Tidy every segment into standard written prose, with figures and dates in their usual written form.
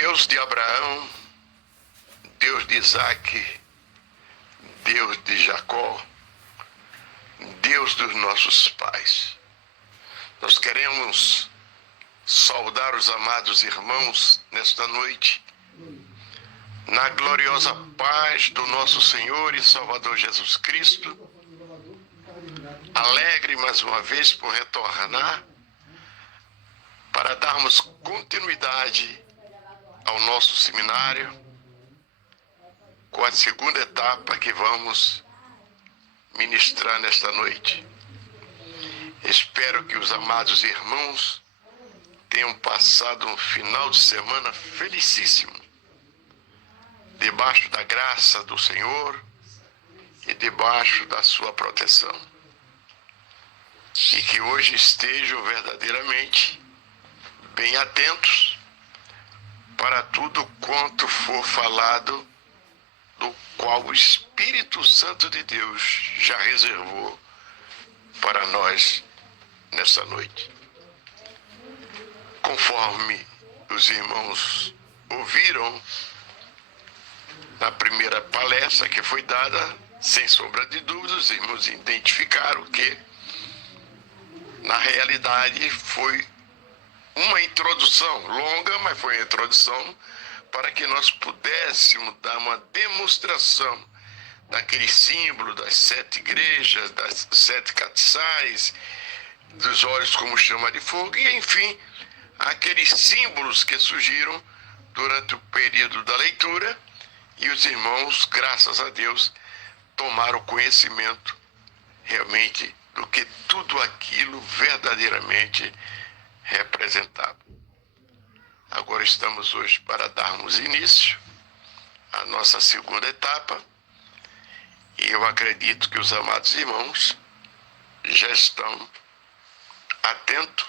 Deus de Abraão, Deus de Isaque, Deus de Jacó, Deus dos nossos pais. Nós queremos saudar os amados irmãos nesta noite, na gloriosa paz do nosso Senhor e Salvador Jesus Cristo, alegre mais uma vez por retornar, para darmos continuidade ao nosso seminário, com a segunda etapa que vamos ministrar nesta noite. Espero que os amados irmãos tenham passado um final de semana felicíssimo, debaixo da graça do Senhor e debaixo da sua proteção. E que hoje estejam verdadeiramente bem atentos para tudo quanto for falado, do qual o Espírito Santo de Deus já reservou para nós nessa noite. Conforme os irmãos ouviram na primeira palestra que foi dada, sem sombra de dúvida, os irmãos identificaram que, na realidade, foi uma introdução longa, mas foi uma introdução para que nós pudéssemos dar uma demonstração daquele símbolo das 7 igrejas, das 7 castiçais, dos olhos como chama de fogo, e enfim, aqueles símbolos que surgiram durante o período da leitura, e os irmãos, graças a Deus, tomaram conhecimento realmente do que tudo aquilo verdadeiramente representava. Agora estamos hoje para darmos início à nossa segunda etapa, e eu acredito que os amados irmãos já estão atentos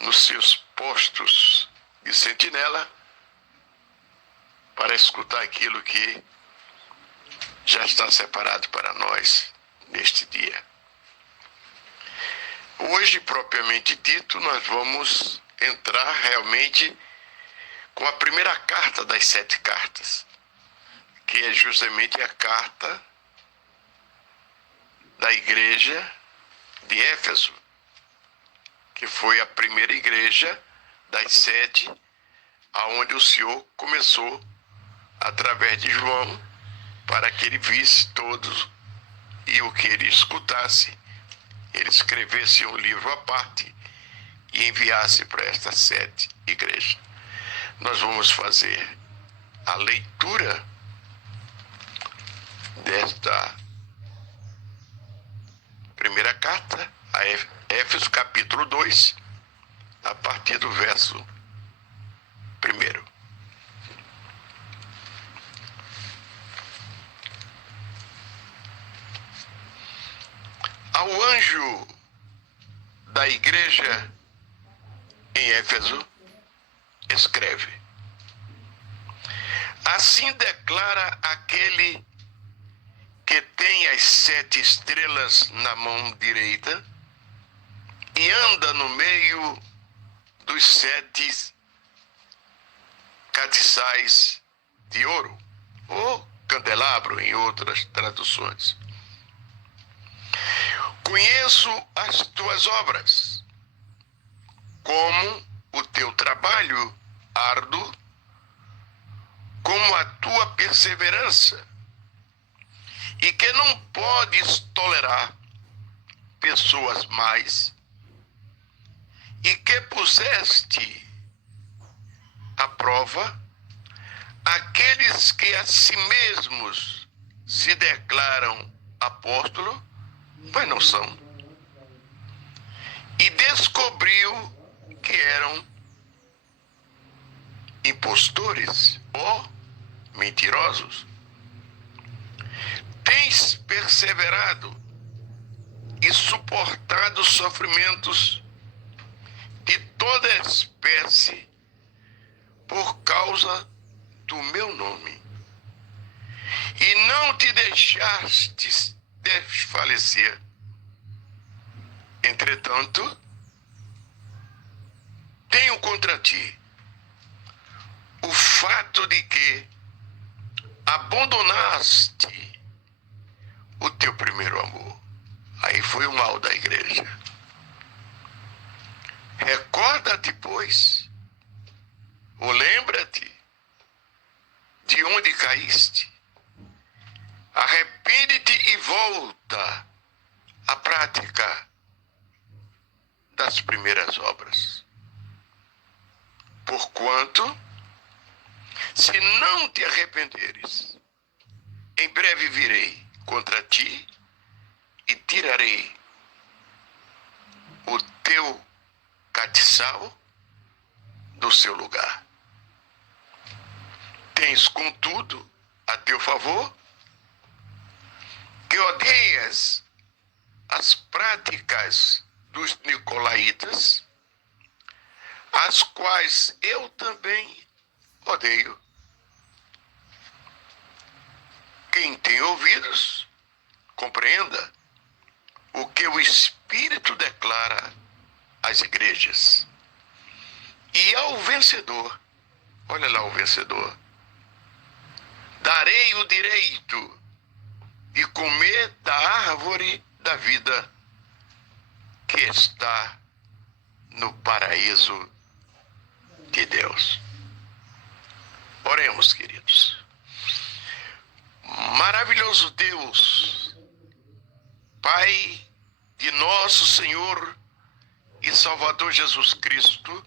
nos seus postos de sentinela para escutar aquilo que já está separado para nós neste dia. Hoje, propriamente dito, nós vamos entrar realmente com a primeira carta das 7 cartas, que é justamente a carta da igreja de Éfeso, que foi a primeira igreja das 7, aonde o Senhor começou, através de João, para que ele visse todos e o que ele escutasse, ele escrevesse um livro à parte e enviasse para estas 7 igrejas. Nós vamos fazer a leitura desta primeira carta, a Éfeso, capítulo 2, a partir do verso 1. Ao anjo da igreja em Éfeso, escreve: assim declara aquele que tem as 7 estrelas na mão direita e anda no meio dos 7 castiçais de ouro, ou candelabro em outras traduções. Conheço as tuas obras, como o teu trabalho árduo, como a tua perseverança, e que não podes tolerar pessoas mais, e que puseste à prova aqueles que a si mesmos se declaram apóstolos, mas não são, e descobriu que eram impostores ou mentirosos. Tens perseverado e suportado sofrimentos de toda espécie por causa do meu nome, e não te deixaste desfalecer. Entretanto, tenho contra ti o fato de que abandonaste o teu primeiro amor. Aí foi o mal da igreja. Recorda-te, pois, ou lembra-te de onde caíste. Arrepende-te e volta à prática das primeiras obras. Porquanto, se não te arrependeres, em breve virei contra ti e tirarei o teu catiçal do seu lugar. Tens, contudo, a teu favor, que odeias as práticas dos nicolaítas, as quais eu também odeio. Quem tem ouvidos, compreenda o que o Espírito declara às igrejas. E ao vencedor, olha lá o vencedor, darei o direito de comer da árvore da vida que está no paraíso de Deus. Oremos, queridos. Maravilhoso Deus, Pai de nosso Senhor e Salvador Jesus Cristo,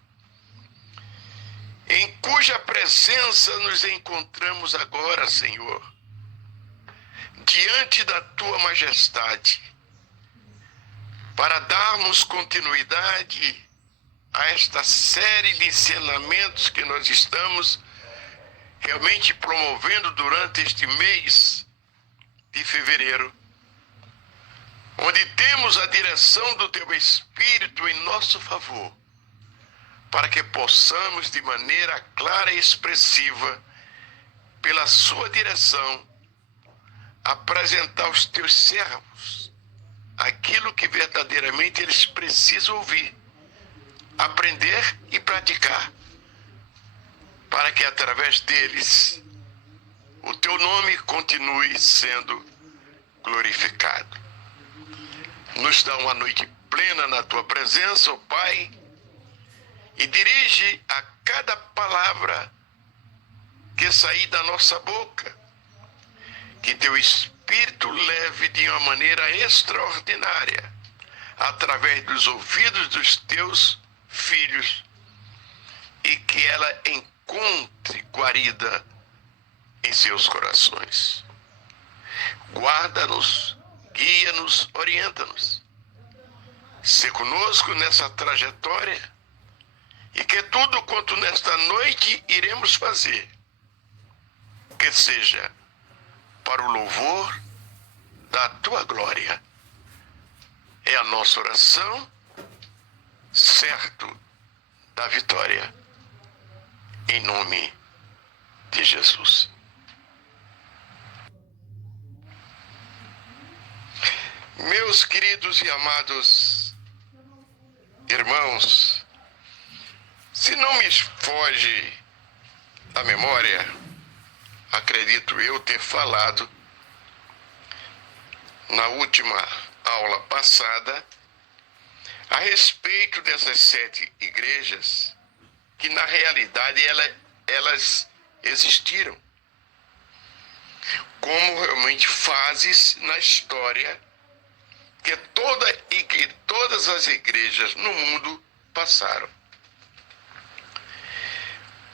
em cuja presença nos encontramos agora, Senhor, diante da Tua Majestade, para darmos continuidade a esta série de ensinamentos que nós estamos realmente promovendo durante este mês de fevereiro, onde temos a direção do Teu Espírito em nosso favor, para que possamos de maneira clara e expressiva, pela Sua direção, apresentar aos Teus servos aquilo que verdadeiramente eles precisam ouvir, aprender e praticar, para que através deles o Teu nome continue sendo glorificado. Nos dá uma noite plena na Tua presença, ó Pai, e dirige a cada palavra que sair da nossa boca, que Teu Espírito leve de uma maneira extraordinária, através dos ouvidos dos Teus filhos, e que ela encontre guarida em seus corações. Guarda-nos, guia-nos, orienta-nos. Se conosco nessa trajetória, e que tudo quanto nesta noite iremos fazer, que seja para o louvor da Tua glória. É a nossa oração, certo da vitória, em nome de Jesus. Meus queridos e amados irmãos, se não me foge a memória, acredito eu ter falado na última aula passada a respeito dessas 7 igrejas que na realidade elas existiram como realmente fases na história que todas as igrejas no mundo passaram.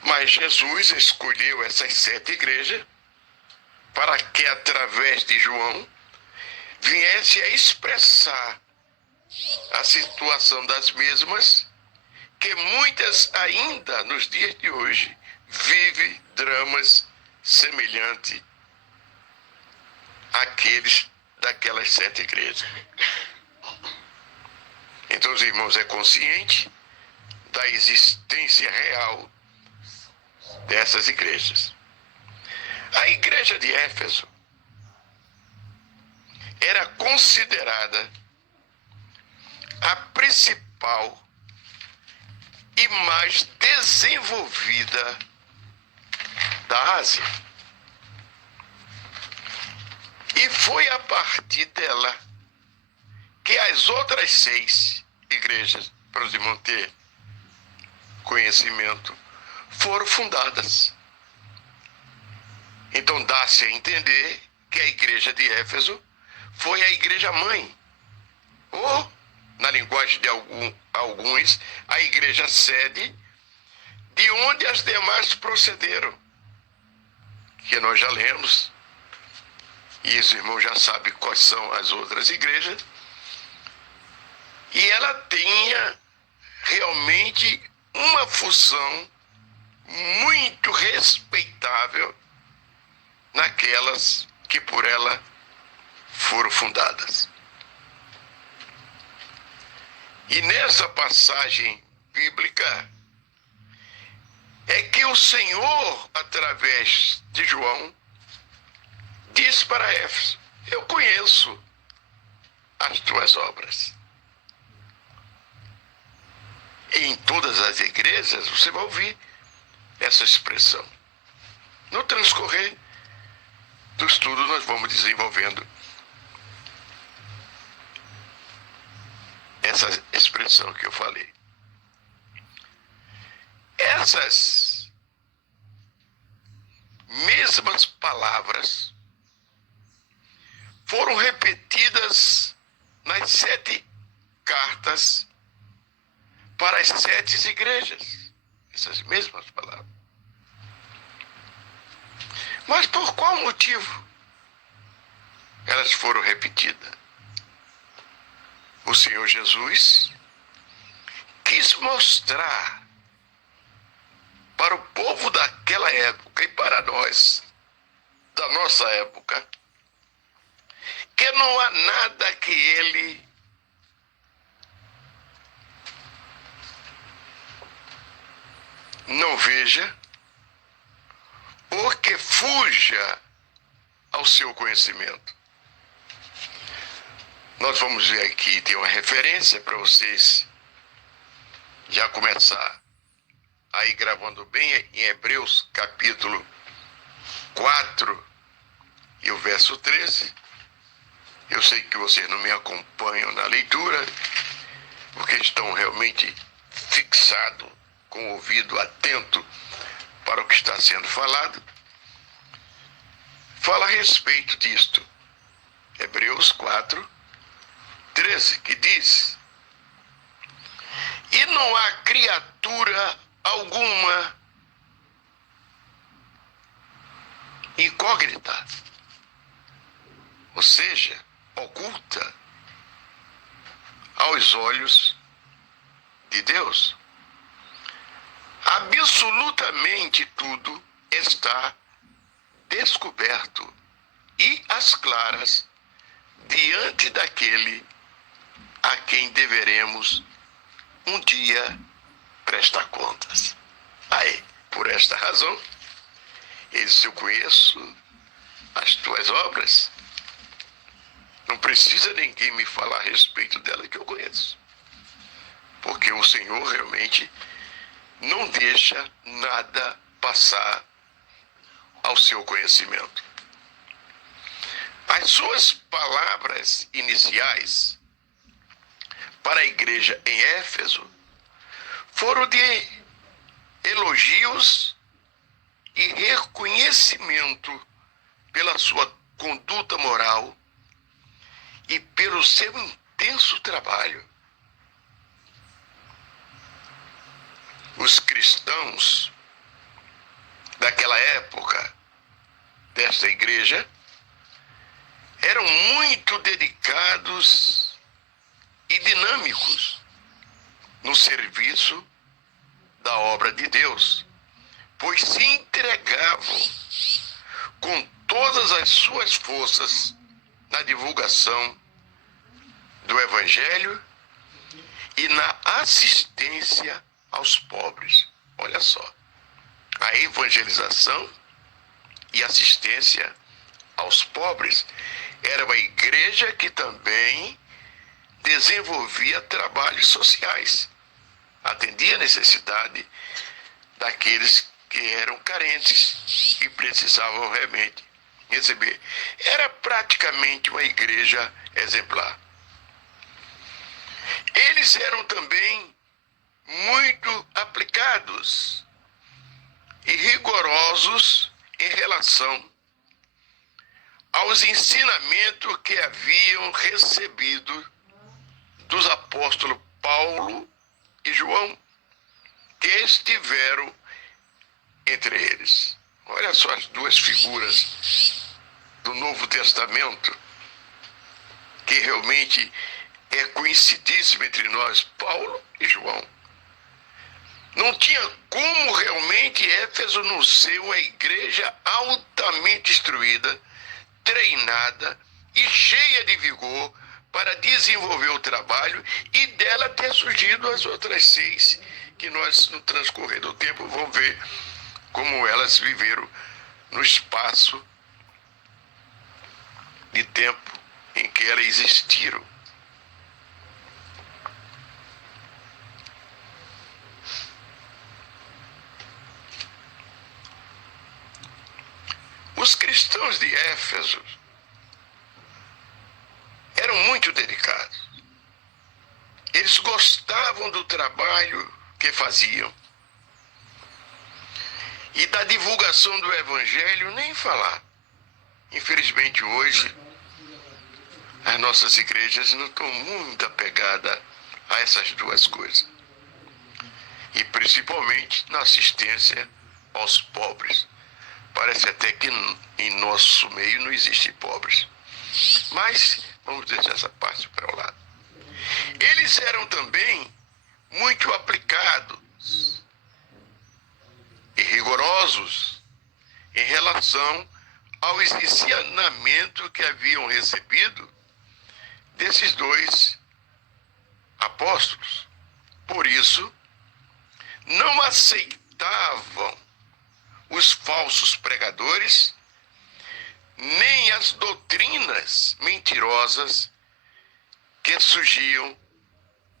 Mas Jesus escolheu essas 7 igrejas para que, através de João, viesse a expressar a situação das mesmas, que muitas ainda nos dias de hoje vivem dramas semelhantes àqueles daquelas 7 igrejas. Então, os irmãos, é consciente da existência real dessas igrejas. A igreja de Éfeso era considerada a principal e mais desenvolvida da Ásia. E foi a partir dela que as outras 6 igrejas, para os irmãos ter conhecimento, foram fundadas. Então dá-se a entender que a igreja de Éfeso foi a igreja mãe, ou, na linguagem de alguns, a igreja sede, de onde as demais procederam, que nós já lemos, e os irmãos já sabem quais são as outras igrejas, e ela tinha realmente uma função muito respeitável naquelas que por ela foram fundadas. E nessa passagem bíblica é que o Senhor, através de João, diz para Éfeso: eu conheço as tuas obras. E em todas as igrejas você vai ouvir essa expressão. No transcorrer do estudo nós vamos desenvolvendo essa expressão que eu falei. Essas mesmas palavras foram repetidas nas 7 cartas para as 7 igrejas. Essas mesmas palavras. Mas por qual motivo elas foram repetidas? O Senhor Jesus quis mostrar para o povo daquela época e para nós, da nossa época, que não há nada que ele não veja ou que fuja ao seu conhecimento. Nós vamos ver aqui, tem uma referência para vocês já começar a ir gravando bem em Hebreus capítulo 4 e o verso 13. Eu sei que vocês não me acompanham na leitura, porque estão realmente fixados, com o ouvido atento para o que está sendo falado. Fala a respeito disto. Hebreus 4, 13, que diz: e não há criatura alguma incógnita, ou seja, oculta aos olhos de Deus. Absolutamente tudo está descoberto e às claras diante daquele a quem deveremos um dia prestar contas. Aí, por esta razão, se eu conheço as tuas obras, não precisa ninguém me falar a respeito dela que eu conheço. Porque o Senhor realmente não deixa nada passar ao seu conhecimento. As suas palavras iniciais para a igreja em Éfeso foram de elogios e reconhecimento pela sua conduta moral e pelo seu intenso trabalho. Os cristãos daquela época, desta igreja, eram muito dedicados e dinâmicos no serviço da obra de Deus, pois se entregavam com todas as suas forças na divulgação do Evangelho e na assistência aos pobres. Olha só, a evangelização e assistência aos pobres era uma igreja que também desenvolvia trabalhos sociais, atendia a necessidade daqueles que eram carentes e precisavam realmente receber. Era praticamente uma igreja exemplar. Eles eram também muito aplicados e rigorosos em relação aos ensinamentos que haviam recebido dos apóstolos Paulo e João, que estiveram entre eles. Olha só as duas figuras do Novo Testamento, que realmente é coincidíssima entre nós, Paulo e João. Não tinha como realmente Éfeso não ser uma igreja altamente instruída, treinada e cheia de vigor para desenvolver o trabalho e dela ter surgido as outras 6 que nós, no transcorrer do tempo, vamos ver como elas viveram no espaço de tempo em que elas existiram. Os cristãos de Éfeso eram muito dedicados. Eles gostavam do trabalho que faziam. E da divulgação do evangelho nem falar. Infelizmente hoje, as nossas igrejas não estão muito apegadas a essas duas coisas. E principalmente na assistência aos pobres. Parece até que em nosso meio não existem pobres. Mas vamos deixar essa parte para o lado. Eles eram também muito aplicados e rigorosos em relação aos ensinamentos que haviam recebido desses 2 apóstolos. Por isso, não aceitavam os falsos pregadores, nem as doutrinas mentirosas que surgiam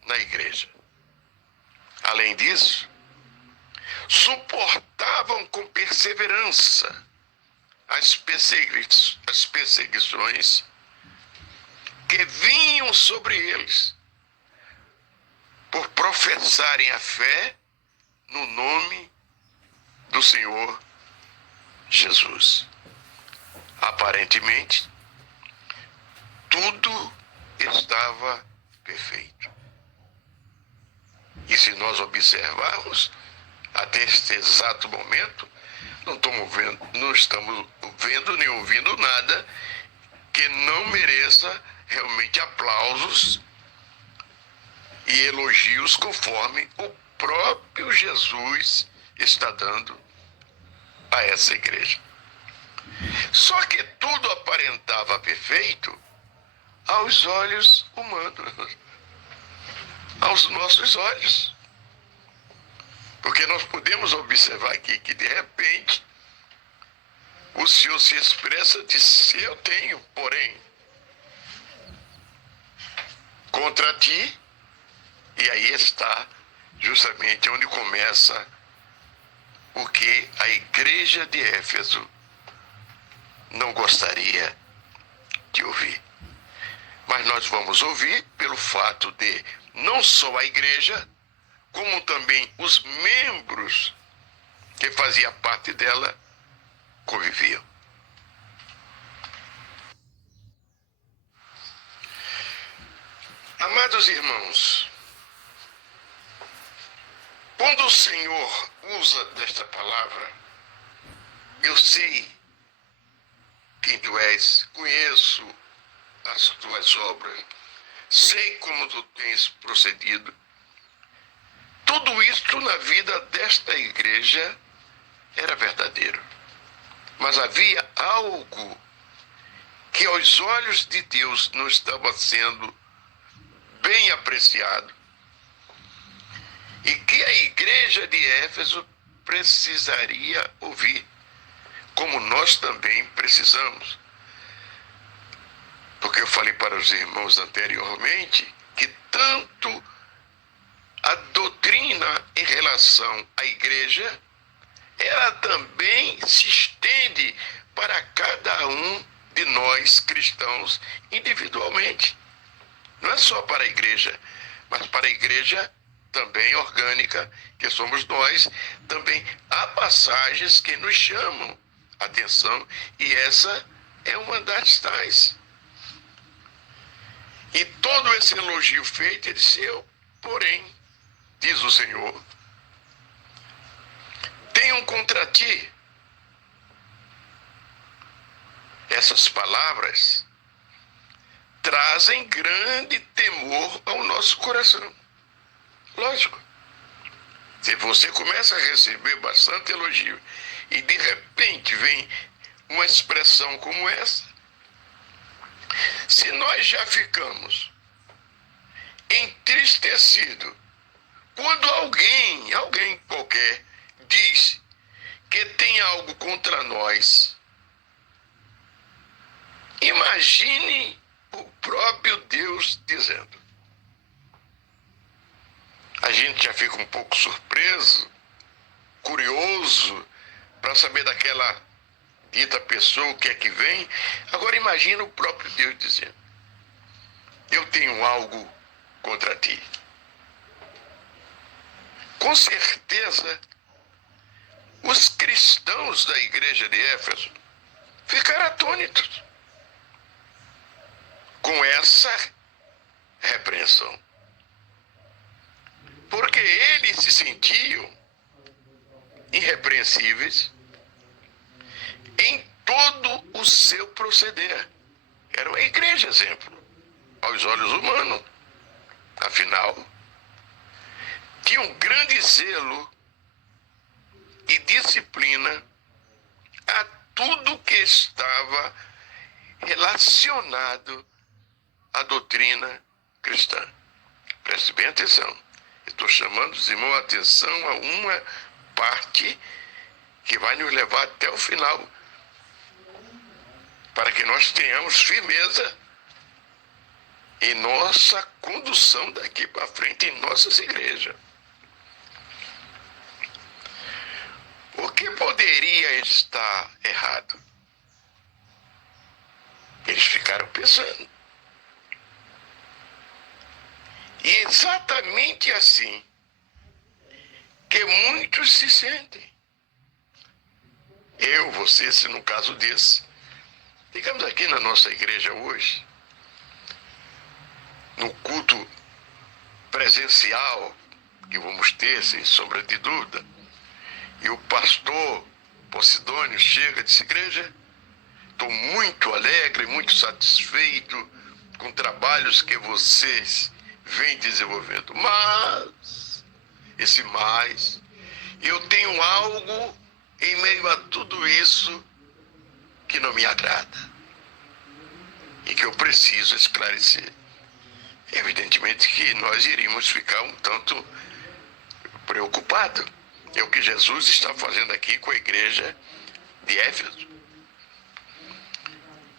na igreja. Além disso, suportavam com perseverança as perseguições que vinham sobre eles por professarem a fé no nome do Senhor Jesus. Aparentemente, tudo estava perfeito. E se nós observarmos, até este exato momento, não estamos vendo nem ouvindo nada que não mereça realmente aplausos e elogios conforme o próprio Jesus está dando a essa igreja. Só que tudo aparentava perfeito aos olhos humanos, aos nossos olhos. Porque nós podemos observar aqui que, de repente, o Senhor se expressa de se eu tenho, porém, contra ti, e aí está justamente onde começa o que a igreja de Éfeso não gostaria de ouvir. Mas nós vamos ouvir pelo fato de não só a igreja, como também os membros que faziam parte dela conviviam. Amados irmãos, quando o Senhor usa desta palavra, eu sei quem tu és, conheço as tuas obras, sei como tu tens procedido. Tudo isto na vida desta igreja era verdadeiro. Mas havia algo que aos olhos de Deus não estava sendo bem apreciado e que a igreja de Éfeso precisaria ouvir, como nós também precisamos. Porque eu falei para os irmãos anteriormente que tanto a doutrina em relação à igreja ela também se estende para cada um de nós cristãos individualmente. Não é só para a igreja, mas para a igreja também orgânica, que somos nós, também há passagens que nos chamam a atenção, e essa é uma das tais. E todo esse elogio feito, ele disse: eu, porém, diz o Senhor, tenho contra ti. Essas palavras trazem grande temor ao nosso coração. Lógico. Se você começa a receber bastante elogio e de repente vem uma expressão como essa, se nós já ficamos entristecidos quando alguém qualquer diz que tem algo contra nós, imagine o próprio Deus dizendo. A gente já fica um pouco surpreso, curioso, para saber daquela dita pessoa o que é que vem. Agora imagina o próprio Deus dizendo: eu tenho algo contra ti. Com certeza, os cristãos da igreja de Éfeso ficaram atônitos com essa repreensão. Porque eles se sentiam irrepreensíveis em todo o seu proceder. Era uma igreja exemplo aos olhos humanos. Afinal, tinha um grande zelo e disciplina a tudo que estava relacionado à doutrina cristã. Preste bem atenção. Estou chamando os irmãos a atenção a uma parte que vai nos levar até o final, para que nós tenhamos firmeza em nossa condução daqui para frente em nossas igrejas. O que poderia estar errado? Eles ficaram pensando. E é exatamente assim que muitos se sentem. Eu, você, se no caso desse, digamos aqui na nossa igreja hoje, no culto presencial que vamos ter, sem sombra de dúvida, e o pastor Posidônio chega e diz: igreja, estou muito alegre, muito satisfeito com trabalhos que vocês vêm desenvolvendo. Mas, eu tenho algo em meio a tudo isso que não me agrada e que eu preciso esclarecer. Evidentemente que nós iríamos ficar um tanto preocupados. É o que Jesus está fazendo aqui com a igreja de Éfeso.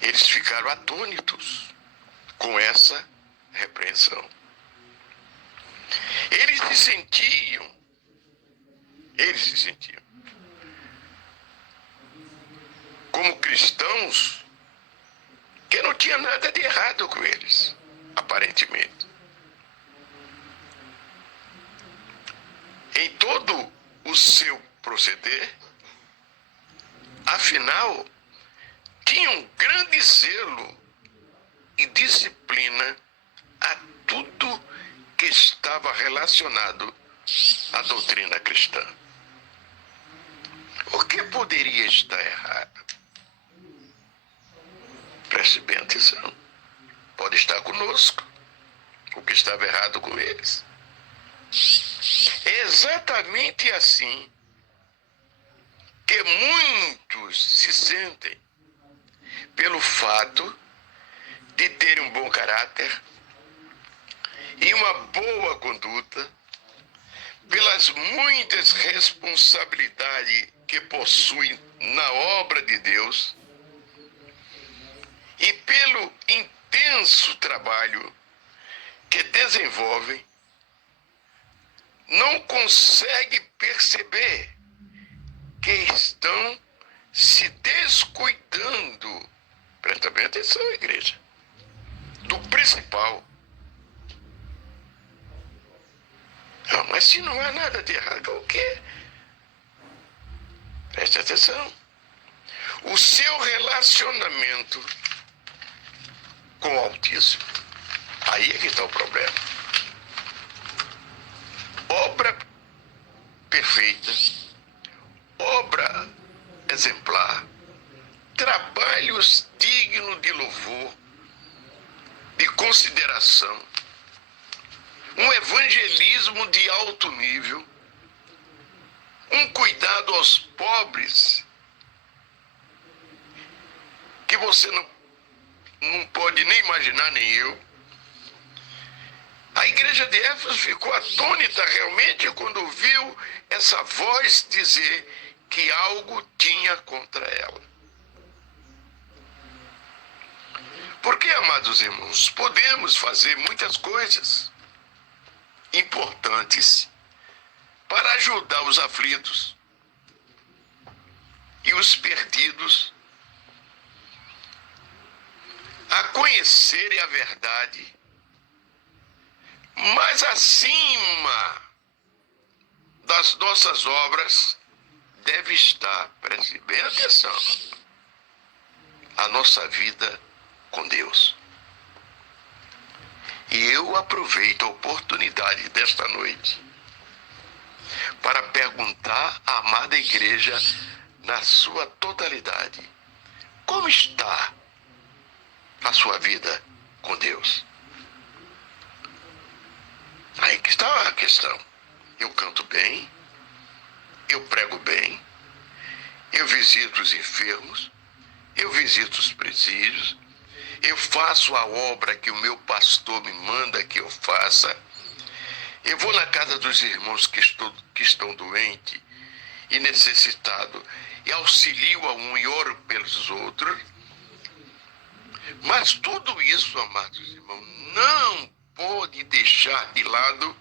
Eles ficaram atônitos com essa repreensão. Eles se sentiam como cristãos que não tinha nada de errado com eles, aparentemente. Em todo o seu proceder, afinal, tinha um grande zelo e disciplina a tudo que estava relacionado à doutrina cristã. O que poderia estar errado? Preste bem atenção. Pode estar conosco o que estava errado com eles. É exatamente assim que muitos se sentem pelo fato de terem um bom caráter e uma boa conduta, pelas muitas responsabilidades que possuem na obra de Deus e pelo intenso trabalho que desenvolvem, não consegue perceber que estão se descuidando, presta bem atenção, igreja, do principal. Não, mas se não há nada de errado, o quê? Preste atenção. O seu relacionamento com o Altíssimo. Aí é que está o problema. Obra perfeita, obra exemplar, trabalhos dignos de louvor, de consideração, um evangelismo de alto nível, um cuidado aos pobres, que você não pode nem imaginar, nem eu. A igreja de Éfeso ficou atônita realmente quando viu essa voz dizer que algo tinha contra ela. Porque, amados irmãos, podemos fazer muitas coisas importantes para ajudar os aflitos e os perdidos a conhecerem a verdade. Mas acima das nossas obras deve estar, preste bem atenção, a nossa vida com Deus. E eu aproveito a oportunidade desta noite para perguntar à amada igreja na sua totalidade: como está a sua vida com Deus? Aí que está a questão. Eu canto bem, eu prego bem, eu visito os enfermos, eu visito os presídios, eu faço a obra que o meu pastor me manda que eu faça, eu vou na casa dos irmãos que estão doentes e necessitados e auxilio a um e oro pelos outros. Mas tudo isso, amados irmãos, não pode deixar de lado.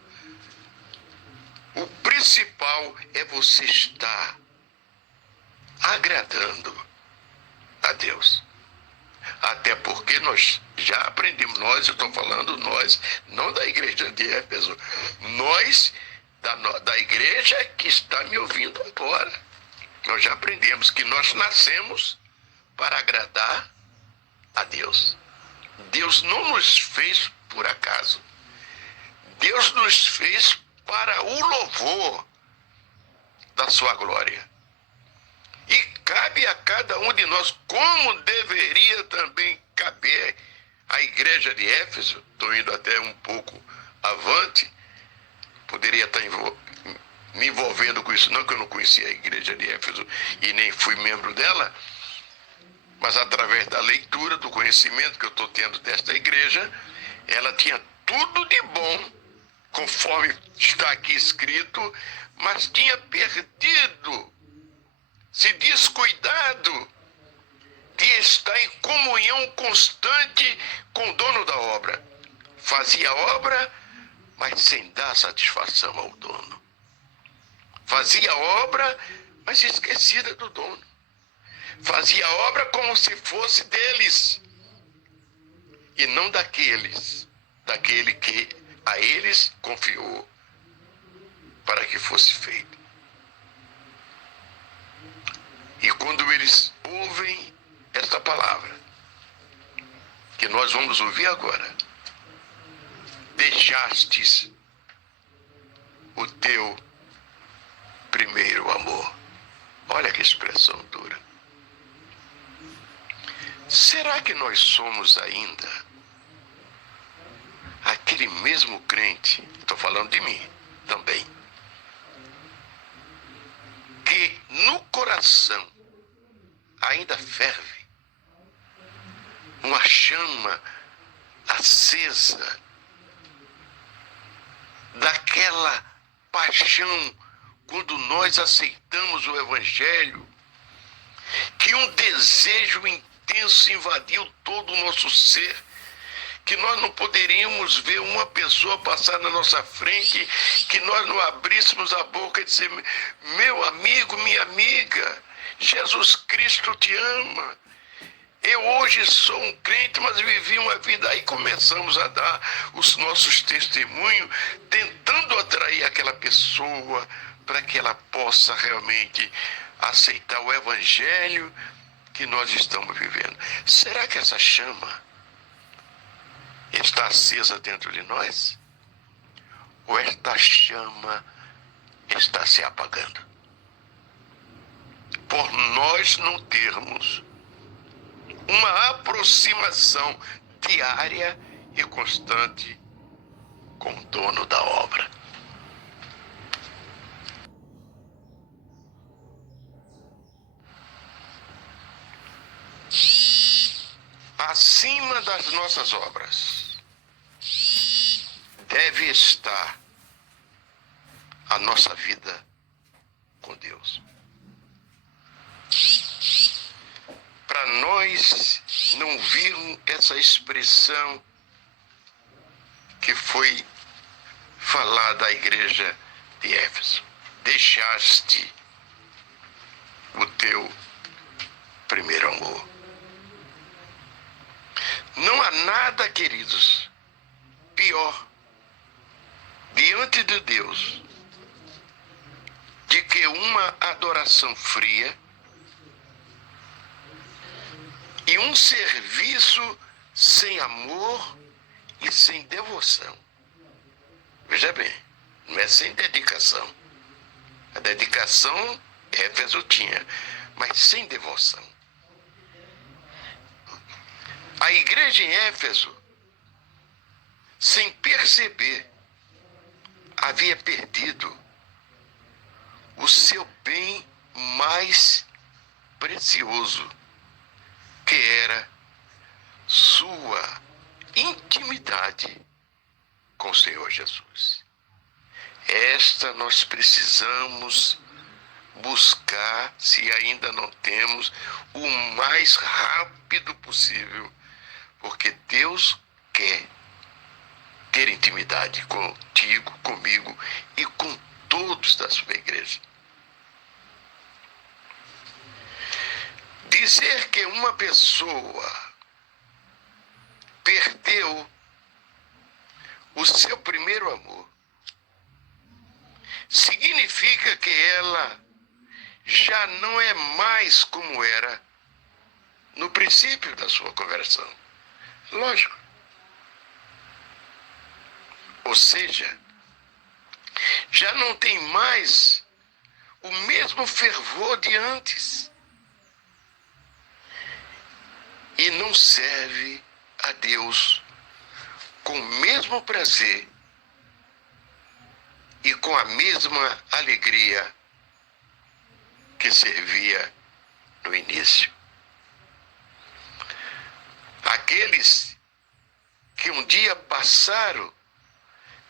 O principal é você estar agradando a Deus. Até porque nós já aprendemos, eu estou falando nós, não da igreja de Éfeso, nós da igreja que está me ouvindo agora. Nós já aprendemos que nós nascemos para agradar a Deus. Deus não nos fez por acaso. Deus nos fez para o louvor da sua glória. E cabe a cada um de nós, como deveria também caber à igreja de Éfeso, estou indo até um pouco avante, poderia estar me envolvendo com isso, não que eu não conhecia a igreja de Éfeso e nem fui membro dela, mas através da leitura, do conhecimento que eu estou tendo desta igreja, ela tinha tudo de bom, conforme está aqui escrito, mas tinha perdido, se descuidado de estar em comunhão constante com o dono da obra. Fazia a obra, mas sem dar satisfação ao dono. Fazia a obra, mas esquecida do dono. Fazia a obra como se fosse deles e não daquele que a eles confiou para que fosse feito. E quando eles ouvem esta palavra, que nós vamos ouvir agora, deixastes o teu primeiro amor. Olha que expressão dura. Será que nós somos ainda aquele mesmo crente, estou falando de mim também, que no coração ainda ferve uma chama acesa daquela paixão quando nós aceitamos o Evangelho, que um desejo intenso invadiu todo o nosso ser, que nós não poderíamos ver uma pessoa passar na nossa frente, que nós não abríssemos a boca e dizer: meu amigo, minha amiga, Jesus Cristo te ama. Eu hoje sou um crente, mas vivi uma vida. Aí começamos a dar os nossos testemunhos, tentando atrair aquela pessoa para que ela possa realmente aceitar o evangelho que nós estamos vivendo. Será que essa chama está acesa dentro de nós? Ou esta chama está se apagando? Por nós não termos uma aproximação diária e constante com o dono da obra. Acima das nossas obras deve estar a nossa vida com Deus. Para nós não virmos essa expressão que foi falada à igreja de Éfeso: deixaste o teu primeiro amor. Não há nada, queridos, pior diante de Deus de que uma adoração fria e um serviço sem amor e sem devoção. Veja bem, não é sem dedicação. A dedicação Éfeso tinha, mas sem devoção. A igreja em Éfeso, sem perceber, havia perdido o seu bem mais precioso, que era sua intimidade com o Senhor Jesus. Esta nós precisamos buscar, se ainda não temos, o mais rápido possível, porque Deus quer ter intimidade contigo, comigo e com todos da sua igreja. Dizer que uma pessoa perdeu o seu primeiro amor significa que ela já não é mais como era no princípio da sua conversão. Lógico. Ou seja, já não tem mais o mesmo fervor de antes. E não serve a Deus com o mesmo prazer e com a mesma alegria que servia no início. Aqueles que um dia passaram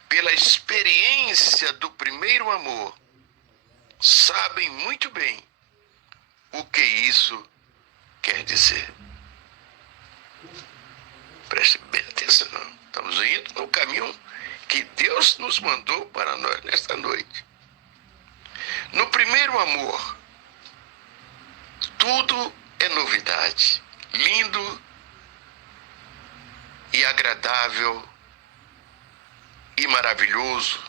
pela experiência do primeiro amor sabem muito bem o que isso quer dizer. Preste bem atenção. Estamos indo no caminho que Deus nos mandou para nós nesta noite. No primeiro amor, tudo é novidade, lindo e agradável e maravilhoso,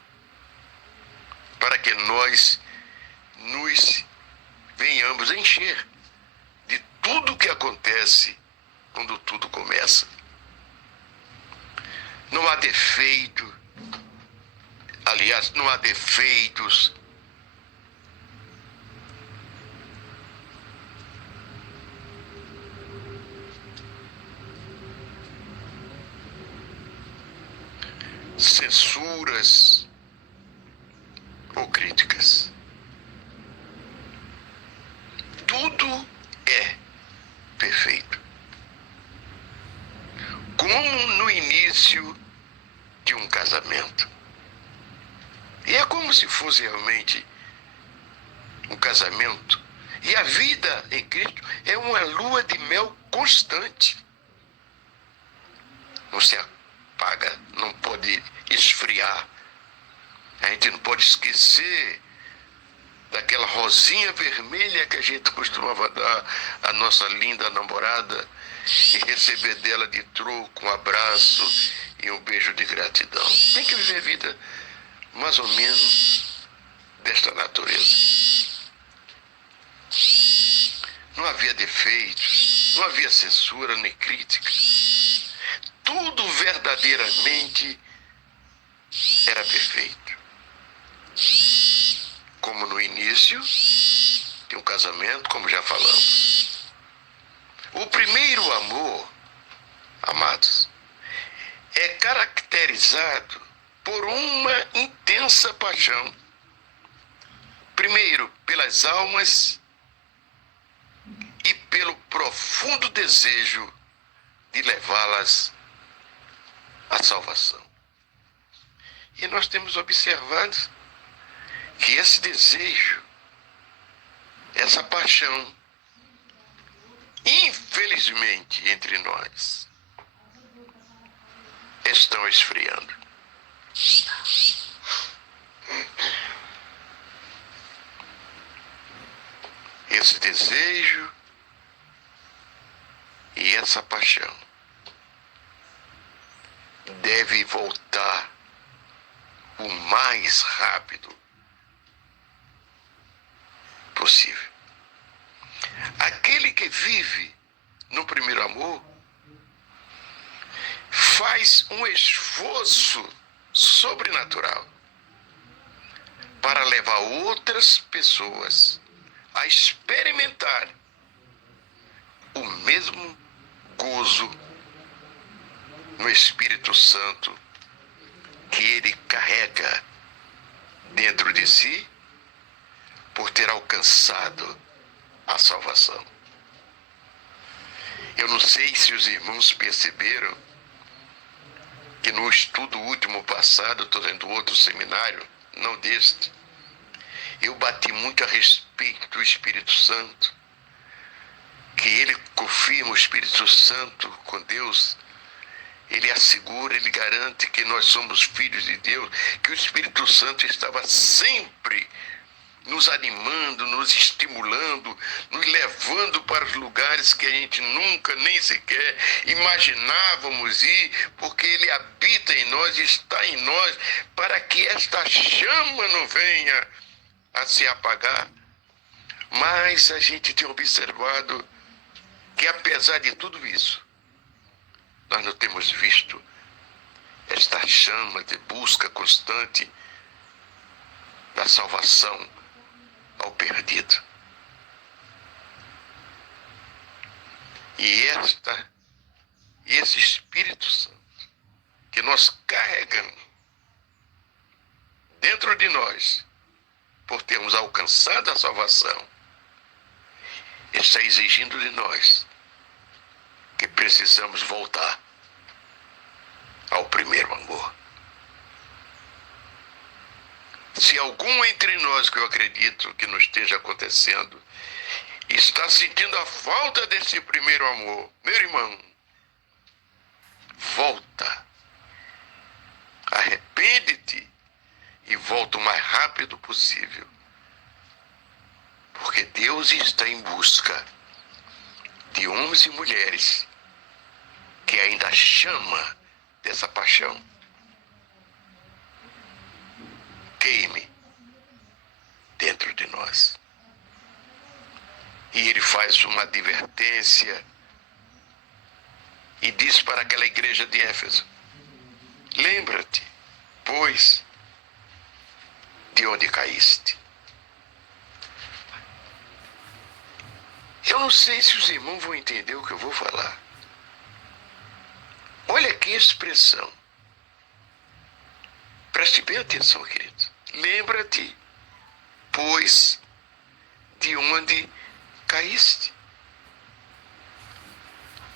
para que nós nos venhamos encher de tudo que acontece quando tudo começa. Não há defeito, aliás, não há defeitos. Censuras ou críticas. Tudo é perfeito. Como no início de um casamento. E é como se fosse realmente um casamento. E a vida em Cristo é uma lua de mel constante. Não se apaga, não pode esfriar. A gente não pode esquecer daquela rosinha vermelha que a gente costumava dar à nossa linda namorada e receber dela de troco um abraço e um beijo de gratidão. Tem que viver a vida mais ou menos desta natureza. Não havia defeitos, não havia censura nem crítica. Tudo verdadeiramente era perfeito. Como no início de um casamento, como já falamos. O primeiro amor, amados, é caracterizado por uma intensa paixão. Primeiro, pelas almas e pelo profundo desejo de levá-las à salvação. E nós temos observado que esse desejo, essa paixão, infelizmente, entre nós, estão esfriando. Esse desejo e essa paixão deve voltar o mais rápido possível. Aquele que vive no primeiro amor faz um esforço sobrenatural para levar outras pessoas a experimentar o mesmo gozo no Espírito Santo que ele carrega dentro de si por ter alcançado a salvação. Eu não sei se os irmãos perceberam que no estudo último passado, estou dentro do outro seminário, não deste, eu bati muito a respeito do Espírito Santo, que ele confirma o Espírito Santo com Deus, ele assegura, ele garante que nós somos filhos de Deus, que o Espírito Santo estava sempre nos animando, nos estimulando, nos levando para os lugares que a gente nunca nem sequer imaginávamos ir, porque ele habita em nós, está em nós, para que esta chama não venha a se apagar. Mas a gente tem observado que, apesar de tudo isso, nós não temos visto esta chama de busca constante da salvação ao perdido. E esse Espírito Santo que nós carregamos dentro de nós, por termos alcançado a salvação, está exigindo de nós que precisamos voltar ao primeiro amor. Se algum entre nós, que eu acredito que não esteja acontecendo, está sentindo a falta desse primeiro amor, meu irmão, volta, arrepende-te e volta o mais rápido possível, porque Deus está em busca de homens e mulheres que ainda chama dessa paixão queime dentro de nós. E ele faz uma advertência e diz para aquela igreja de Éfeso: lembra-te, pois, de onde caíste. Eu não sei se os irmãos vão entender o que eu vou falar. Olha que expressão. Preste bem atenção, querido. Lembra-te, pois, de onde caíste.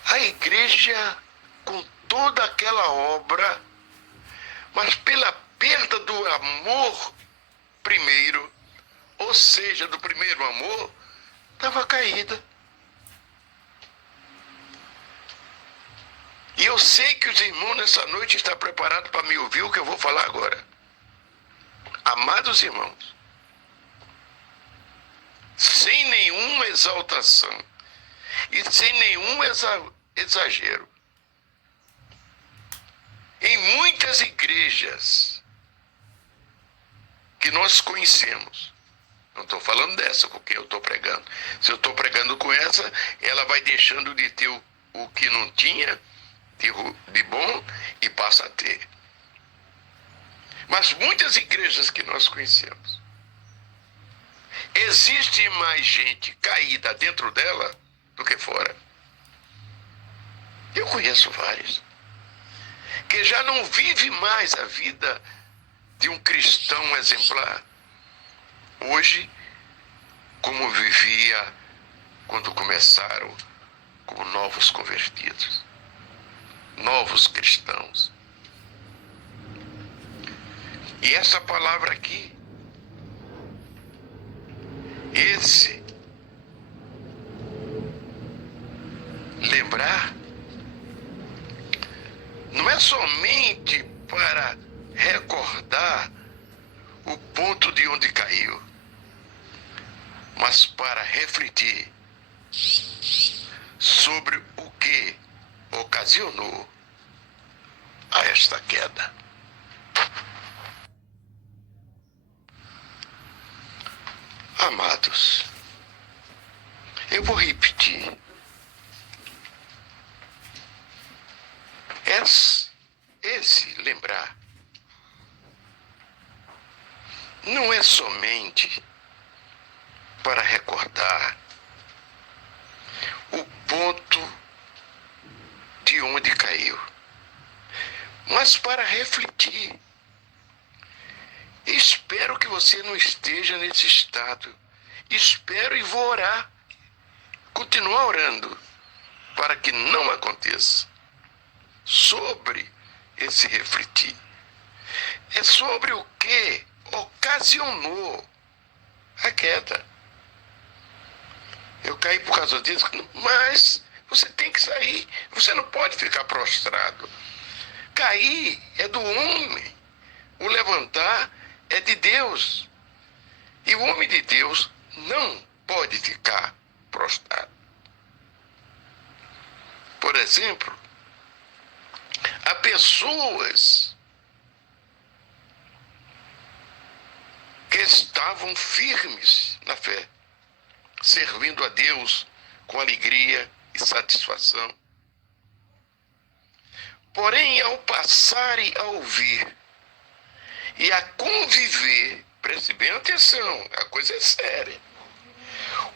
A igreja, com toda aquela obra, mas pela perda do amor primeiro, ou seja, do primeiro amor, estava caída. E eu sei que os irmãos nessa noite estão preparados para me ouvir o que eu vou falar agora. Amados irmãos, sem nenhuma exaltação e sem nenhum exagero, em muitas igrejas que nós conhecemos, não estou falando dessa com quem eu estou pregando. Se eu estou pregando com essa, ela vai deixando de ter o que não tinha de bom e passa a ter. Mas muitas igrejas que nós conhecemos, existe mais gente caída dentro dela do que fora. Eu conheço vários que já não vive mais a vida de um cristão exemplar. Hoje, como vivia quando começaram como novos convertidos, novos cristãos. E essa palavra aqui, esse lembrar, não é somente para recordar o ponto de onde caiu, mas para refletir sobre o que ocasionou a esta queda. Amados, eu vou repetir. Esse lembrar não é somente para recordar o ponto de onde caiu, mas para refletir. Espero que você não esteja nesse estado. Espero e vou orar. Continuar orando para que não aconteça. Sobre esse refletir. É sobre o que ocasionou a queda. Eu caí por causa disso, mas você tem que sair. Você não pode ficar prostrado. Cair é do homem. O levantar é de Deus. E o homem de Deus não pode ficar prostrado. Por exemplo, há pessoas que estavam firmes na fé, servindo a Deus com alegria e satisfação. Porém, ao passarem a ouvir e a conviver, preste bem atenção, a coisa é séria,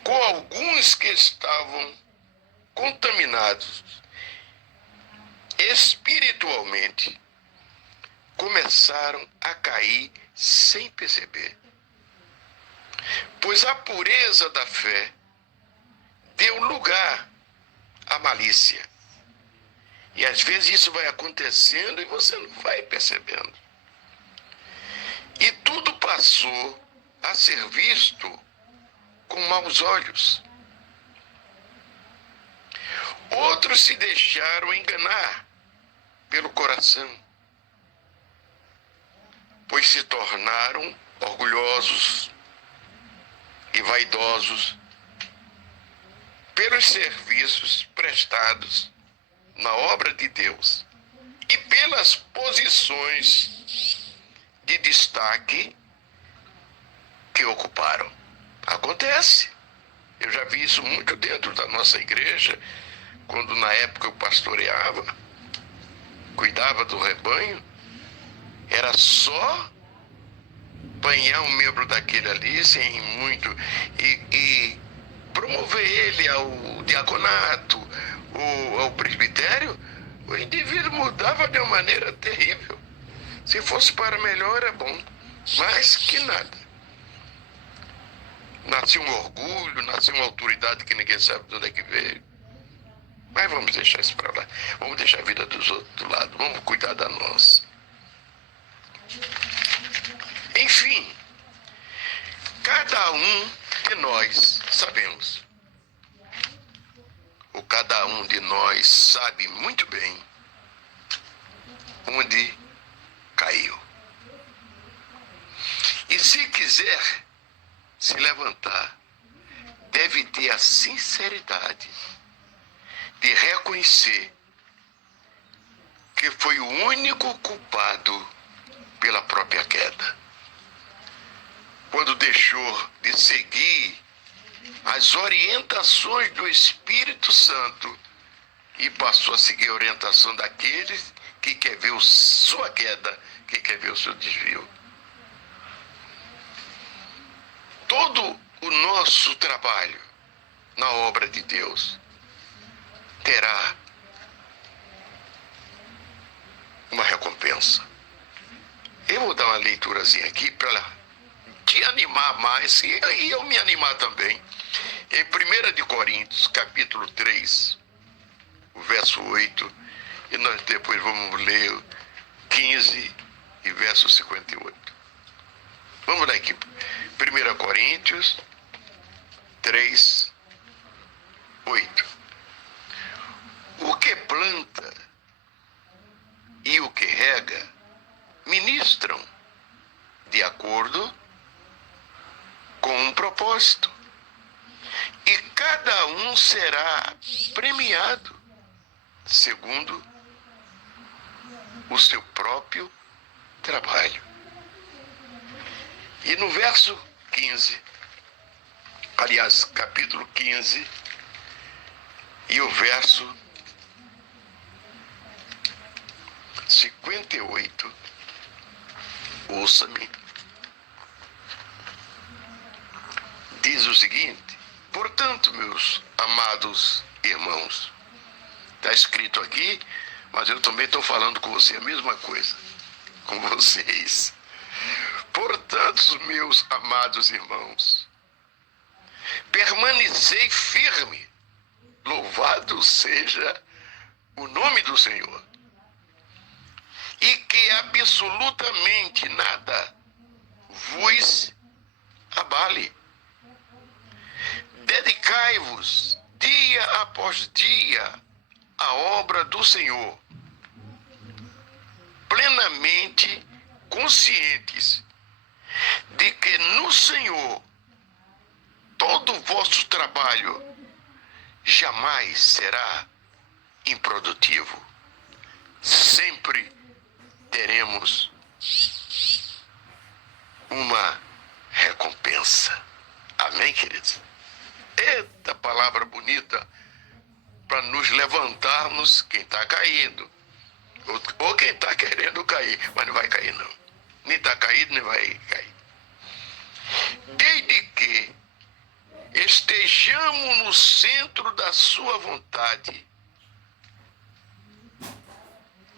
com alguns que estavam contaminados espiritualmente, começaram a cair sem perceber. Pois a pureza da fé deu lugar à malícia. E às vezes isso vai acontecendo e você não vai percebendo. E tudo passou a ser visto com maus olhos. Outros se deixaram enganar pelo coração, pois se tornaram orgulhosos e vaidosos pelos serviços prestados na obra de Deus e pelas posições de destaque que ocuparam. Acontece. Eu já vi isso muito dentro da nossa igreja, quando na época eu pastoreava, cuidava do rebanho, era só apanhar um membro daquele ali, sem muito, e promover ele ao diaconato, ou ao presbitério, o indivíduo mudava de uma maneira terrível. Se fosse para melhor, é bom, mas que nada. Nasceu um orgulho, nasceu uma autoridade que ninguém sabe de onde é que veio. Mas vamos deixar isso para lá. Vamos deixar a vida dos outros do lado. Vamos cuidar da nossa. Enfim, cada um de nós sabemos. Ou cada um de nós sabe muito bem onde caiu. E se quiser se levantar, deve ter a sinceridade de reconhecer que foi o único culpado pela própria queda. Quando deixou de seguir as orientações do Espírito Santo e passou a seguir a orientação daqueles que quer ver a sua queda, que quer ver o seu desvio. Todo o nosso trabalho na obra de Deus terá uma recompensa. Eu vou dar uma leiturazinha aqui para te animar mais e eu me animar também. Em 1 de Coríntios, capítulo 3, o verso 8, e nós depois vamos ler o 15 e verso 58. Vamos lá aqui. 1 Coríntios 3, 8. O que planta e o que rega ministram de acordo com um propósito, e cada um será premiado segundo o seu próprio trabalho. E no verso 15, aliás, capítulo 15, e o verso 58, ouça-me, diz o seguinte: portanto, meus amados irmãos, está escrito aqui, mas eu também estou falando com você a mesma coisa, com vocês. Portanto, meus amados irmãos, permanecei firme, louvado seja o nome do Senhor, e que absolutamente nada vos abale. Dedicai-vos dia após dia à obra do Senhor, plenamente conscientes de que no Senhor todo o vosso trabalho jamais será improdutivo. Sempre teremos uma recompensa. Amém, queridos? Eita palavra bonita para nos levantarmos, quem está caído, ou quem está querendo cair, mas não vai cair não. Nem está caído, nem vai cair. Desde que estejamos no centro da sua vontade,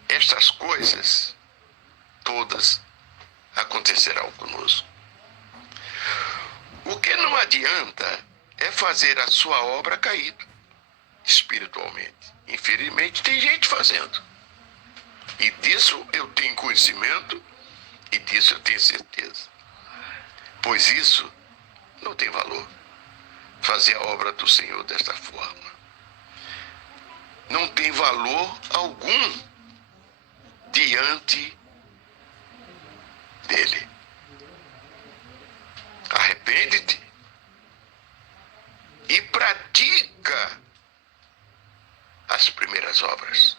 estas coisas todas acontecerão conosco. O que não adianta é fazer a sua obra caída espiritualmente. Infelizmente tem gente fazendo. E disso eu tenho conhecimento e disso eu tenho certeza. Pois isso não tem valor. Fazer a obra do Senhor desta forma não tem valor algum diante dele. Arrepende-te e pratica as primeiras obras.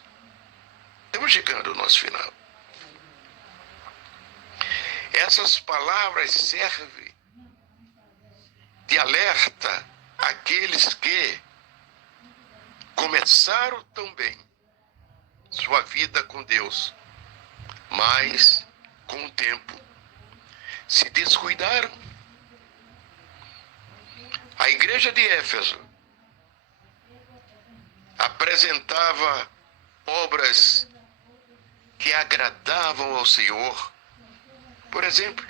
Estamos chegando ao nosso final. Essas palavras servem de alerta àqueles que começaram tão bem sua vida com Deus, mas com o tempo se descuidaram. A igreja de Éfeso apresentava obras que agradavam ao Senhor. Por exemplo,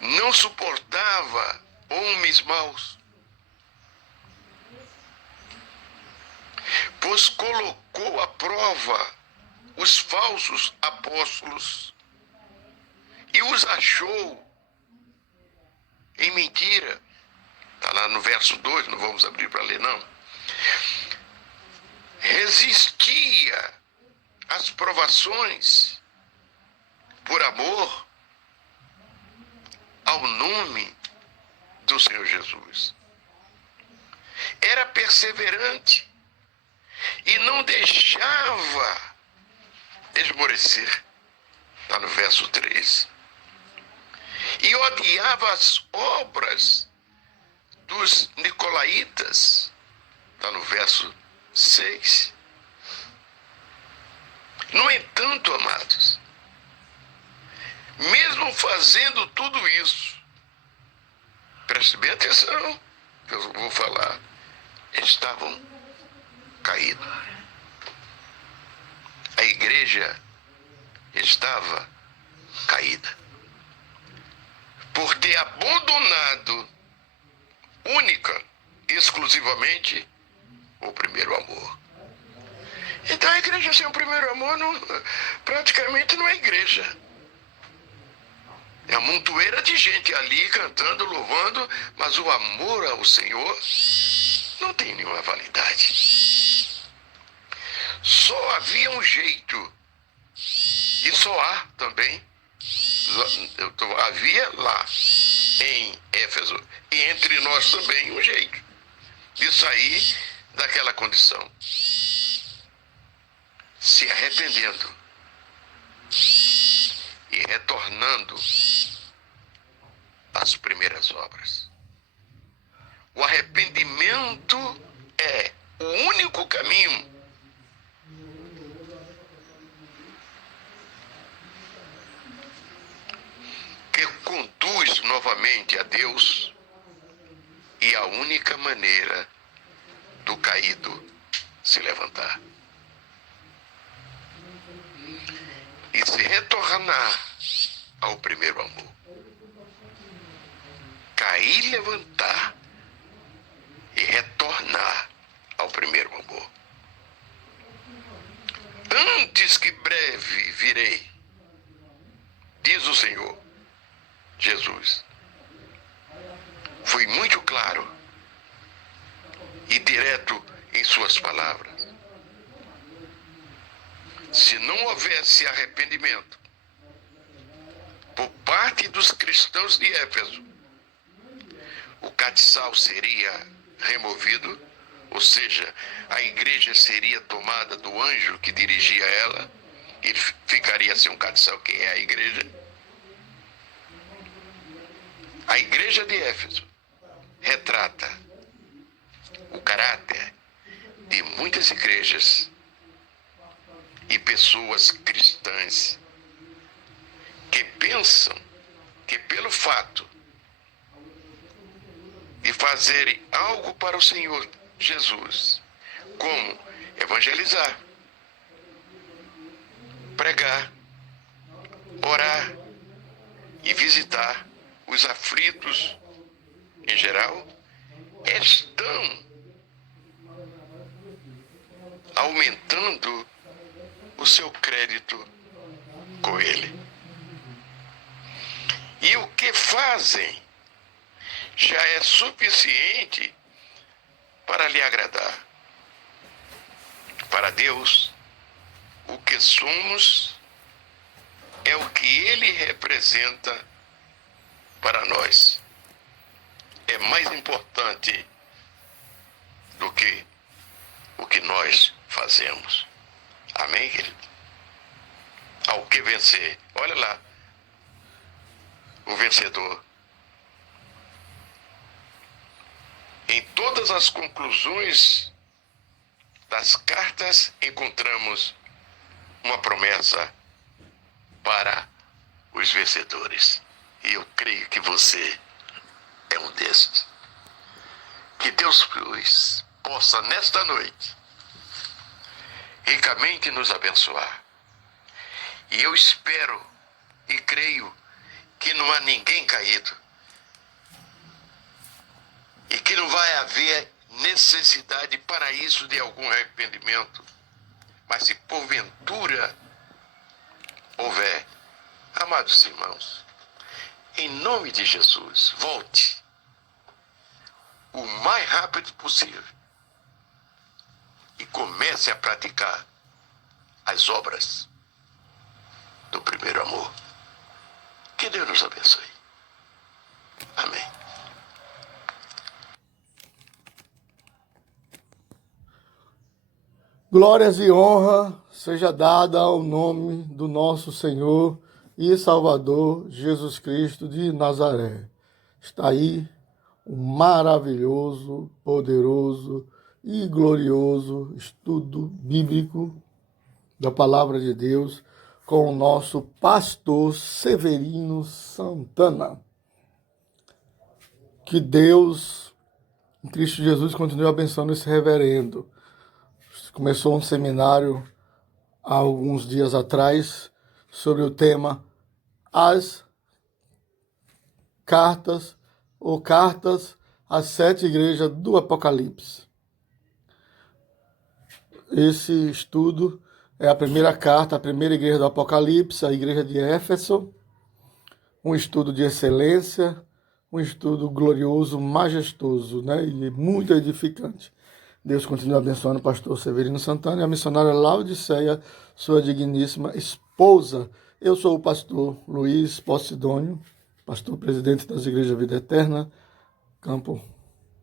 não suportava homens maus, pois colocou à prova os falsos apóstolos e os achou em mentira. Está lá no verso 2, não vamos abrir para ler não. Resistia as provações por amor ao nome do Senhor Jesus. Era perseverante e não deixava esmorecer. Está no verso 3. E odiava as obras dos nicolaítas. Está no verso 6. No entanto, amados, mesmo fazendo tudo isso, preste bem atenção, que eu vou falar, estavam caídos. A igreja estava caída por ter abandonado única, exclusivamente, o primeiro amor. Então a igreja sem o primeiro amor praticamente não é igreja. É uma montoeira de gente ali cantando, louvando, mas o amor ao Senhor não tem nenhuma validade. Só havia um jeito, e só há também, havia lá em Éfeso, e entre nós também um jeito de sair daquela condição. Se arrependendo e retornando às primeiras obras. O arrependimento é o único caminho que conduz novamente a Deus e a única maneira do caído se levantar. E se retornar ao primeiro amor. Cair, levantar e retornar ao primeiro amor. Antes que breve virei, diz o Senhor Jesus. Fui muito claro e direto em suas palavras. Se não houvesse arrependimento por parte dos cristãos de Éfeso, o castiçal seria removido, ou seja, a igreja seria tomada do anjo que dirigia ela, e ficaria sem um castiçal. Quem é a igreja? A igreja de Éfeso retrata o caráter de muitas igrejas e pessoas cristãs que pensam que pelo fato de fazerem algo para o Senhor Jesus, como evangelizar, pregar, orar e visitar os aflitos em geral, estão aumentando o seu crédito com ele. E o que fazem já é suficiente para lhe agradar. Para Deus, o que somos é o que ele representa para nós. É mais importante do que o que nós fazemos. Amém, querido? Ao que vencer. Olha lá. O vencedor. Em todas as conclusões das cartas encontramos uma promessa para os vencedores. E eu creio que você é um desses. Que Deus possa nesta noite ricamente nos abençoar. E eu espero e creio que não há ninguém caído e que não vai haver necessidade para isso de algum arrependimento. Mas se porventura houver, amados irmãos, em nome de Jesus, volte o mais rápido possível e comece a praticar as obras do primeiro amor. Que Deus nos abençoe. Amém. Glórias e honra seja dada ao nome do nosso Senhor e Salvador Jesus Cristo de Nazaré. Está aí um maravilhoso, poderoso e glorioso estudo bíblico da Palavra de Deus com o nosso pastor Severino Santana. Que Deus, em Cristo Jesus, continue abençoando esse reverendo. Começou um seminário há alguns dias atrás sobre o tema As Cartas ou Cartas às 7 Igrejas do Apocalipse. Esse estudo é a primeira carta, a primeira igreja do Apocalipse, a igreja de Éfeso, um estudo de excelência, um estudo glorioso, majestoso, né? E muito edificante. Deus continue abençoando o pastor Severino Santana e a missionária Laodiceia, sua digníssima esposa. Eu sou o pastor Luiz Posidônio, pastor presidente das Igrejas Vida Eterna, Campo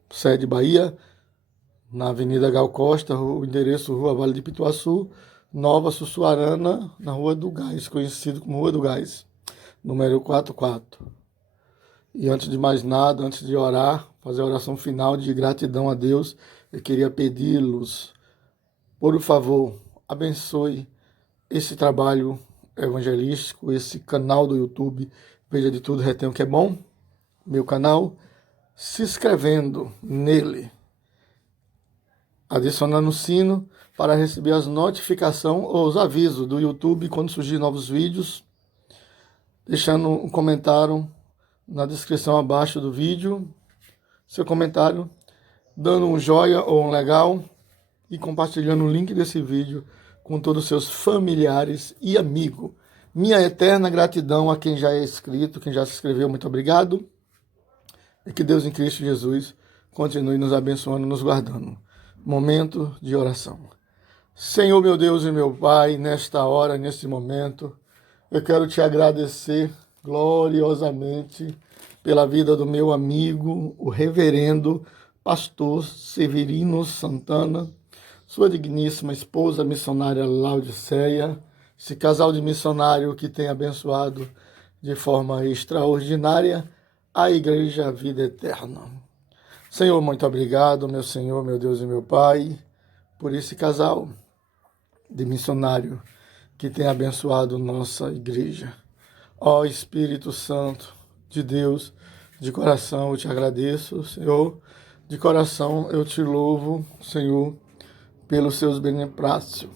Sede Bahia, na Avenida Gal Costa, o endereço Rua Vale de Pituaçu, Nova Sussuarana, na Rua do Gás, conhecido como Rua do Gás, número 44. E antes de mais nada, antes de orar, fazer a oração final de gratidão a Deus, eu queria pedi-los, por favor, abençoe esse trabalho evangelístico, esse canal do YouTube, Veja de Tudo, Retém o que é Bom, meu canal, se inscrevendo nele, adicionando o sino para receber as notificações ou os avisos do YouTube quando surgir novos vídeos, deixando um comentário na descrição abaixo do vídeo, seu comentário, dando um joinha ou um legal e compartilhando o link desse vídeo com todos os seus familiares e amigos. Minha eterna gratidão a quem já é inscrito, quem já se inscreveu, muito obrigado. E que Deus em Cristo Jesus continue nos abençoando, nos guardando. Momento de oração. Senhor, meu Deus e meu Pai, nesta hora, neste momento, eu quero te agradecer gloriosamente pela vida do meu amigo, o reverendo pastor Severino Santana, sua digníssima esposa missionária Laodiceia, esse casal de missionário que tem abençoado de forma extraordinária a Igreja Vida Eterna. Senhor, muito obrigado, meu Senhor, meu Deus e meu Pai, por esse casal de missionário que tem abençoado nossa igreja. Ó Espírito Santo de Deus, de coração eu te agradeço, Senhor, de coração eu te louvo, Senhor, pelos seus beneplácitos.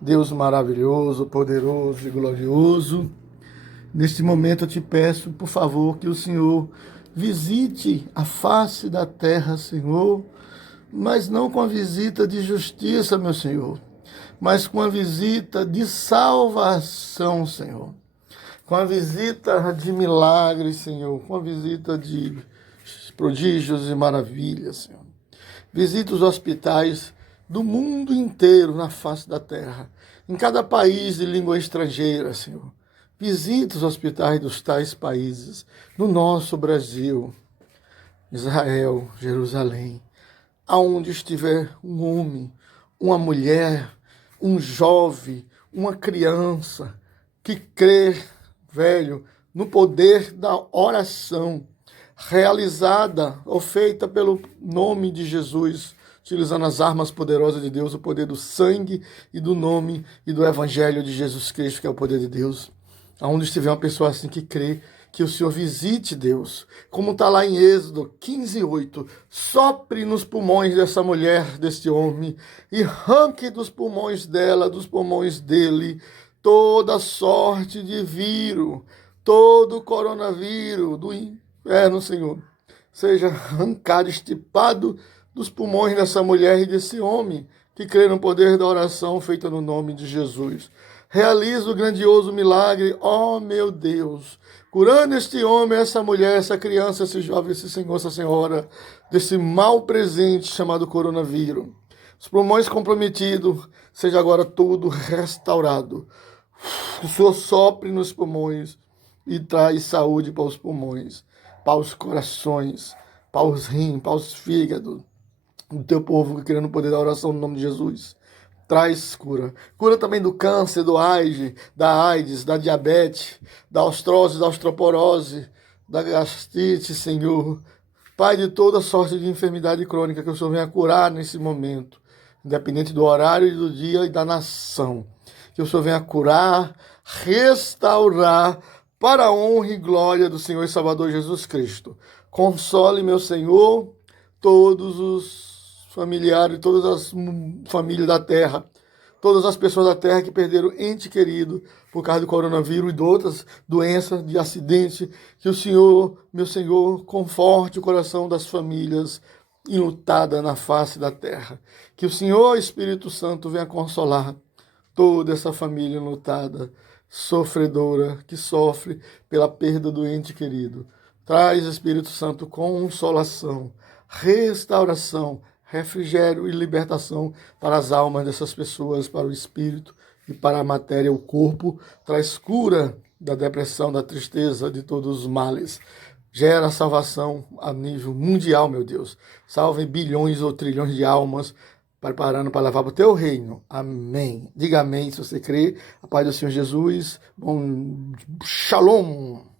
Deus maravilhoso, poderoso e glorioso, neste momento eu te peço, por favor, que o Senhor visite a face da terra, Senhor, mas não com a visita de justiça, meu Senhor, mas com a visita de salvação, Senhor. Com a visita de milagres, Senhor, com a visita de prodígios e maravilhas, Senhor. Visita os hospitais do mundo inteiro na face da terra, em cada país de língua estrangeira, Senhor. Visita os hospitais dos tais países, no nosso Brasil, Israel, Jerusalém, aonde estiver um homem, uma mulher, um jovem, uma criança que crê, velho, no poder da oração realizada ou feita pelo nome de Jesus, utilizando as armas poderosas de Deus, o poder do sangue e do nome e do evangelho de Jesus Cristo, que é o poder de Deus. Aonde estiver uma pessoa assim que crê, que o Senhor visite, Deus, como está lá em Êxodo 15:8, sopre nos pulmões dessa mulher, deste homem, e arranque dos pulmões dela, dos pulmões dele, toda sorte de vírus, todo coronavírus do inferno, Senhor, seja arrancado, estipado dos pulmões dessa mulher e desse homem que crê no poder da oração feita no nome de Jesus. Realiza o grandioso milagre, ó meu Deus, curando este homem, essa mulher, essa criança, esse jovem, esse senhor, essa senhora, desse mal presente chamado coronavírus. Os pulmões comprometidos, seja agora tudo restaurado. O Senhor sopre nos pulmões e traz saúde para os pulmões, para os corações, para os rins, para os fígados, do teu povo querendo o poder da oração no nome de Jesus. Traz cura. Cura também do câncer, do AIDS, da diabetes, da ostrose, da osteoporose, da gastrite, Senhor. Pai, de toda sorte de enfermidade crônica que o Senhor venha curar nesse momento, independente do horário e do dia e da nação. Que o Senhor venha curar, restaurar, para a honra e glória do Senhor e Salvador Jesus Cristo. Console, meu Senhor, todos os familiares, todas as famílias da terra, todas as pessoas da terra que perderam ente querido por causa do coronavírus e de outras doenças, de acidente. Que o Senhor, meu Senhor, conforte o coração das famílias enlutadas na face da terra. Que o Senhor, Espírito Santo, venha consolar toda essa família enlutada, sofredora, que sofre pela perda do ente querido. Traz, Espírito Santo, consolação, restauração, refrigério e libertação para as almas dessas pessoas, para o espírito e para a matéria, o corpo. Traz cura da depressão, da tristeza, de todos os males. Gera salvação a nível mundial, meu Deus. Salve bilhões ou trilhões de almas, preparando para levar para o teu reino. Amém. Diga amém se você crê. A paz do Senhor Jesus. Bom, shalom.